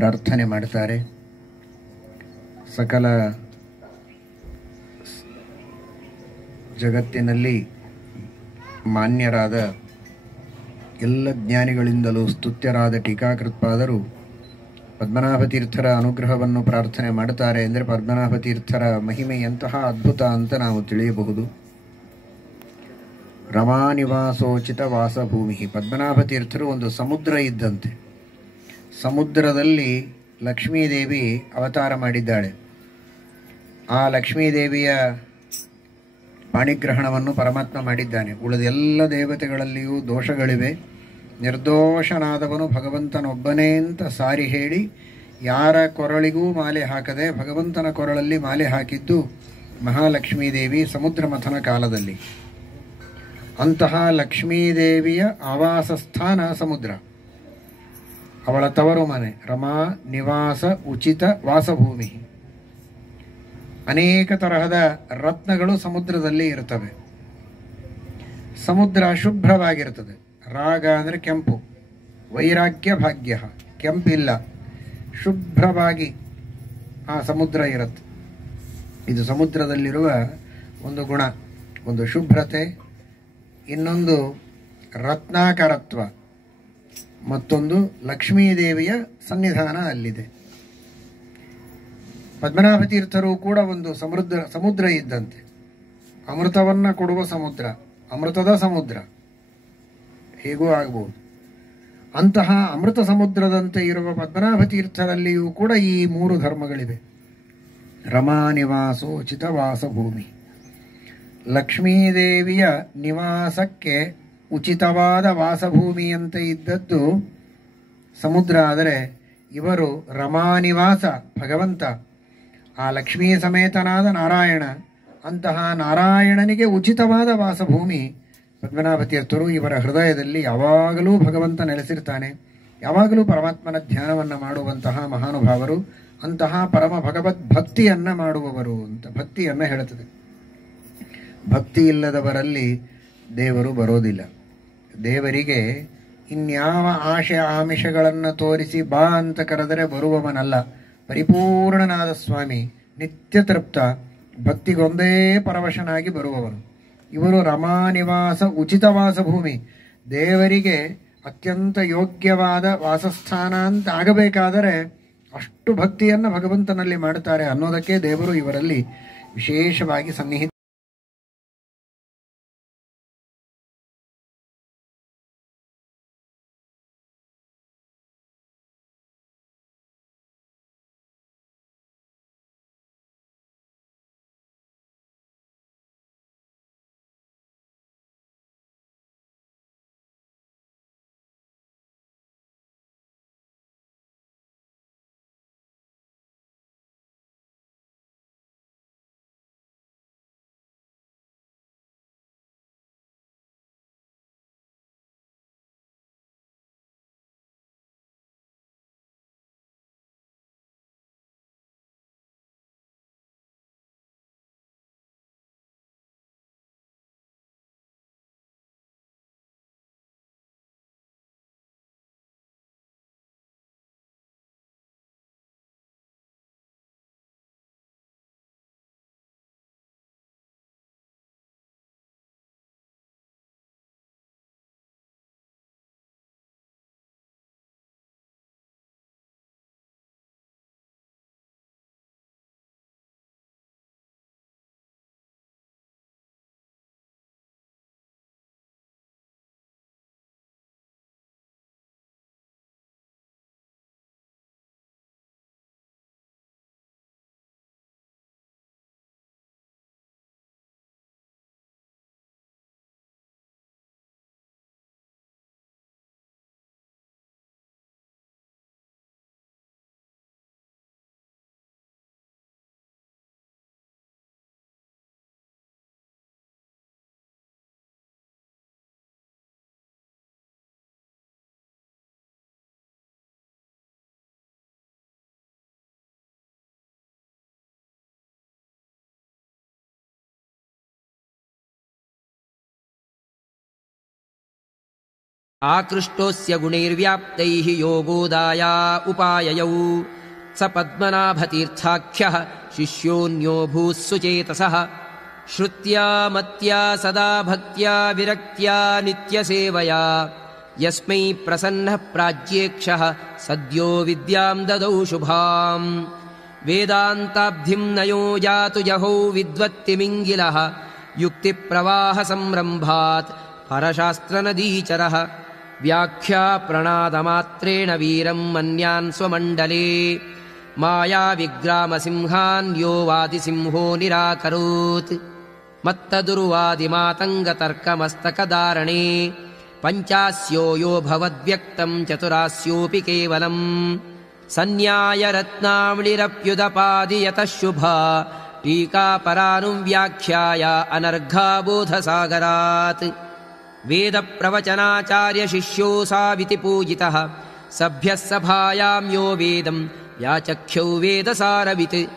ಪ್ರಾರ್ಥನೆ ಮಾಡ್ತಾರೆ. ಸಕಲ ಜಗತ್ತಿನಲ್ಲಿ ಮಾನ್ಯರಾದ ಎಲ್ಲ ಜ್ಞಾನಿಗಳಿಂದಲೂ ಸ್ತುತ್ಯರಾದ ಟೀಕಾಕೃತ್ಪಾದರು ಪದ್ಮನಾಭ ತೀರ್ಥರ ಅನುಗ್ರಹವನ್ನು ಪ್ರಾರ್ಥನೆ ಮಾಡುತ್ತಾರೆ. ಅಂದರೆ ಪದ್ಮನಾಭ ತೀರ್ಥರ ಮಹಿಮೆ ಎಂತಹ ಅದ್ಭುತ ಅಂತ ನಾವು ತಿಳಿಯಬಹುದು. ರಮಾನಿವಾಸೋಚಿತ ವಾಸಭೂಮಿ. ಪದ್ಮನಾಭ ತೀರ್ಥರು ಒಂದು ಸಮುದ್ರ ಇದ್ದಂತೆ. ಸಮುದ್ರದಲ್ಲಿ ಲಕ್ಷ್ಮೀದೇವಿ ಅವತಾರ ಮಾಡಿದ್ದಾಳೆ. ಆ ಲಕ್ಷ್ಮೀದೇವಿಯ ಪಾಣಿಗ್ರಹಣವನ್ನು ಪರಮಾತ್ಮ ಮಾಡಿದ್ದಾನೆ. ಉಳಿದ ಎಲ್ಲ ದೇವತೆಗಳಲ್ಲಿಯೂ ದೋಷಗಳಿವೆ. ನಿರ್ದೋಷನಾದವನು ಭಗವಂತನೊಬ್ಬನೇ ಅಂತ ಸಾರಿ ಹೇಳಿ ಯಾರ ಕೊರಳಿಗೂ ಮಾಲೆ ಹಾಕದೆ ಭಗವಂತನ ಕೊರಳಲ್ಲಿ ಮಾಲೆ ಹಾಕಿದ್ದು ಮಹಾಲಕ್ಷ್ಮೀದೇವಿ ಸಮುದ್ರ ಮಥನ ಕಾಲದಲ್ಲಿ. ಅಂತಹ ಲಕ್ಷ್ಮೀದೇವಿಯ ಆವಾಸ ಸ್ಥಾನ ಸಮುದ್ರ. ಅವಳ ತವರು ಮನೆ ರಮಾ ನಿವಾಸ ಉಚಿತ ವಾಸಭೂಮಿ. ಅನೇಕ ತರಹದ ರತ್ನಗಳು ಸಮುದ್ರದಲ್ಲಿ ಇರುತ್ತವೆ. ಸಮುದ್ರ ಶುಭ್ರವಾಗಿರುತ್ತದೆ. ರಾಗ ಅಂದರೆ ಕೆಂಪು, ವೈರಾಗ್ಯ ಭಾಗ್ಯ, ಕೆಂಪಿಲ್ಲ, ಶುಭ್ರವಾಗಿ ಆ ಸಮುದ್ರ ಇರುತ್ತೆ. ಇದು ಸಮುದ್ರದಲ್ಲಿರುವ ಒಂದು ಗುಣ. ಒಂದು ಶುಭ್ರತೆ, ಇನ್ನೊಂದು ರತ್ನಾಕರತ್ವ, ಮತ್ತೊಂದು ಲಕ್ಷ್ಮೀದೇವಿಯ ಸನ್ನಿಧಾನ ಅಲ್ಲಿದೆ. ಪದ್ಮನಾಭ ತೀರ್ಥರು ಕೂಡ ಒಂದು ಸಮುದ್ರ ಇದ್ದಂತೆ. ಅಮೃತವನ್ನು ಕೊಡುವ ಸಮುದ್ರ, ಅಮೃತದ ಸಮುದ್ರ ಹೇಗೂ ಆಗಬಹುದು. ಅಂತಹ ಅಮೃತ ಸಮುದ್ರದಂತೆ ಇರುವ ಪದ್ಮನಾಭ ತೀರ್ಥರಲ್ಲಿಯೂ ಕೂಡ ಈ ಮೂರು ಧರ್ಮಗಳಿವೆ. ರಮಾನಿವಾಸೋಚಿತ ವಾಸಭೂಮಿ. ಲಕ್ಷ್ಮೀದೇವಿಯ ನಿವಾಸಕ್ಕೆ ಉಚಿತವಾದ ವಾಸಭೂಮಿಯಂತೆ ಇದ್ದದ್ದು ಸಮುದ್ರ. ಆದರೆ ಇವರು ರಮಾನಿವಾಸ, ಭಗವಂತ, ಆ ಲಕ್ಷ್ಮೀ ಸಮೇತನಾದ ನಾರಾಯಣ, ಅಂತಹ ನಾರಾಯಣನಿಗೆ ಉಚಿತವಾದ ವಾಸಭೂಮಿ ಪದ್ಮನಾಭ ತೀರ್ಥರು. ಇವರ ಹೃದಯದಲ್ಲಿ ಯಾವಾಗಲೂ ಭಗವಂತ ನೆಲೆಸಿರ್ತಾನೆ. ಯಾವಾಗಲೂ ಪರಮಾತ್ಮನ ಧ್ಯಾನವನ್ನು ಮಾಡುವಂತಹ ಮಹಾನುಭಾವರು. ಅಂತಹ ಪರಮ ಭಗವದ್ ಭಕ್ತಿಯನ್ನು ಮಾಡುವವರು ಅಂತ ಭಕ್ತಿಯನ್ನು ಹೇಳುತ್ತದೆ. ಭಕ್ತಿ ಇಲ್ಲದವರಲ್ಲಿ ದೇವರು ಬರೋದಿಲ್ಲ. ದೇವರಿಗೆ ಇನ್ಯಾವ ಆಶೆ ಆಮಿಷಗಳನ್ನು ತೋರಿಸಿ ಬಾ ಅಂತ ಕರೆದರೆ ಬರುವವನಲ್ಲ. ಪರಿಪೂರ್ಣನಾದ ಸ್ವಾಮಿ, ನಿತ್ಯ ತೃಪ್ತ, ಭಕ್ತಿಗೊಂದೇ ಪರವಶನಾಗಿ ಬರುವವನು. ಇವರು ರಮಾನಿವಾಸ ಉಚಿತ ವಾಸಭೂಮಿ. ದೇವರಿಗೆ ಅತ್ಯಂತ ಯೋಗ್ಯವಾದ ವಾಸಸ್ಥಾನ ಅಂತ ಆಗಬೇಕಾದರೆ ಅಷ್ಟು ಭಕ್ತಿಯನ್ನು ಭಗವಂತನಲ್ಲಿ ಮಾಡುತ್ತಾರೆ ಅನ್ನೋದಕ್ಕೆ ದೇವರು ಇವರಲ್ಲಿ ವಿಶೇಷವಾಗಿ ಸನ್ನಿಹಿತ. ಆಕೃಷ್ಟೋಸ್ಯ ಗುಣೈರ್ವ್ಯಾಪ್ತೈಃ ಯೋಗೋದಾಯ ಉಪಾಯಯೌ ಸ ಪದ್ಮನಾಭತೀರ್ಥಾಖ್ಯಃ ಶಿಷ್ಯೋನ್ಯೋ ಭೂಸ್ಸುಚೇತಸಃ ಶ್ರುತ್ಯಾ ಮತ್ಯಾ ಸದಾ ಭಕ್ತ್ಯಾ ವಿರಕ್ತ್ಯಾ ನಿತ್ಯಸೇವಯಾ ಯಸ್ಮೈ ಪ್ರಸನ್ನಃ ಪ್ರಾಜ್ಯೇಕ್ಷಃ ಸದ್ಯೋ ವಿದ್ಯಾಂ ದದೌ ಶುಭಾಂ ವೇದಾಂತಾಬ್ಧಿಂ ನಯೋ ಯಾತು ಜಹೌ ವಿದ್ವತ್ತಿಮಿಂಗಿಲಃ ಯುಕ್ತಿಪ್ರವಾಹ ಸಂರಂಭಾತ್ ಪರಶಾಸ್ತ್ರನದೀಚರಃ ವ್ಯಾಖ್ಯಾ ಪ್ರಣಾದಮಾತ್ರೇಣ ವೀರಂ ಮನ್ಯಾನ್ ಸ್ವಮಂಡಲೇ ಮಾಯಾ ವಿಗ್ರಾಮಸಿಂಹಾನ್ ಯೋ ವಾದಿಸಿಂಹೋ ನಿರಾಕರೋತ್ ಮತ್ತದುರ್ವಾದಿಮಾತಂಗತರ್ಕಮಸ್ತಕಧಾರಣೇ ಪಂಚಾಸ್ಯೋ ಯೋ ಭವದ್ವ್ಯಕ್ತಂ ಚತುರಾಸ್ಯೋಪಿ ಕೇವಲಂ ಸನ್ಯಾಯರತ್ನಾವಳಿರಪ್ಯುದಪಾದಿಯತಃ ಶುಭಾ ಟೀಕಾಪರಾನುವ್ಯಾಖ್ಯಾಯ ಅನರ್ಘಾಬೋಧಸಾಗರಾತ್ ವೇದಪ್ರವಚನಾಚಾರ್ಯ ಶಿಷ್ಯೋऽಸಾವಿತಿ ಪೂಜಿತಃ ಸಭ್ಯಃ ಸಭಾಯಾಂ ಯೋ ವೇದಂ ಯಾಚಖ್ಯೌ ವೇದಸಾರವಿತ್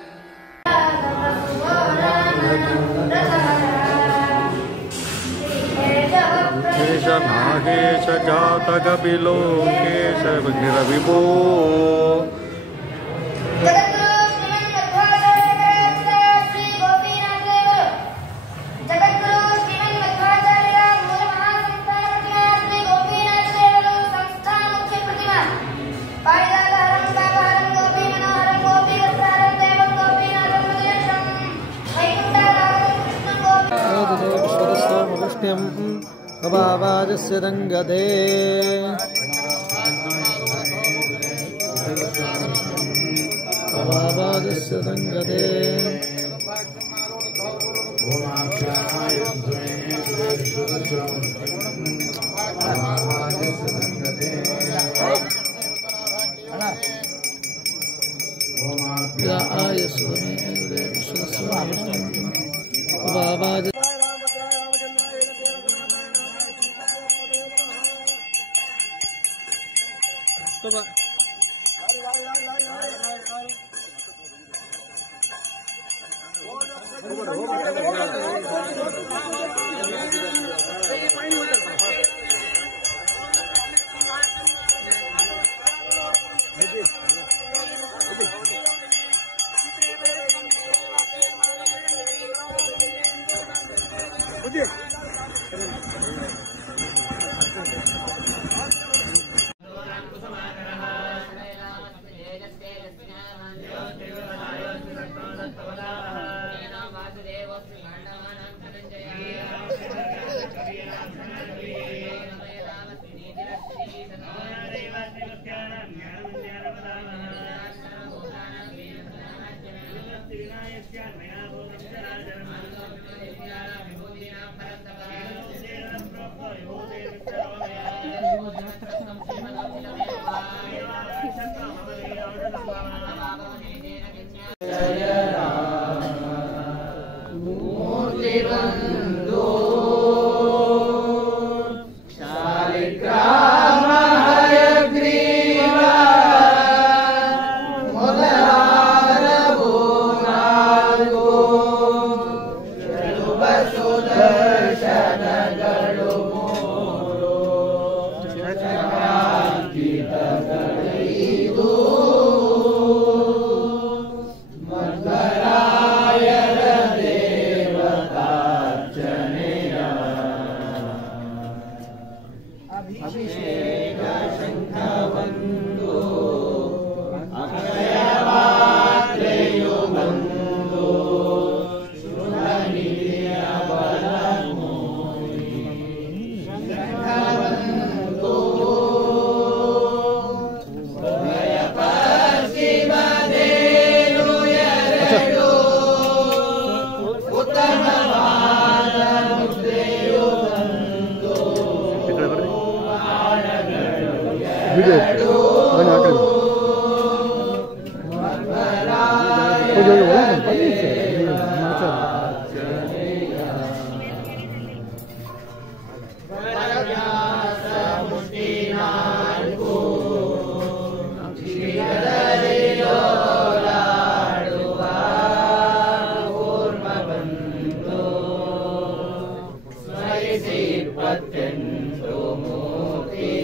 ಕೇಶ ನಾಗೇಶ ಜಾತಕಪಿಲೋ ಕೇಶ ನಿರವಿಭೋ ಸ್ವಭಾವಾಜಸ್ಯ ರಂಗದೇ ಸ್ವಭಾವಾಜಸ್ಯ ರಂಗದೇ ಸ್ವಭಾವಾಜ Patti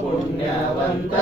ಪುಣ್ಯವಂತ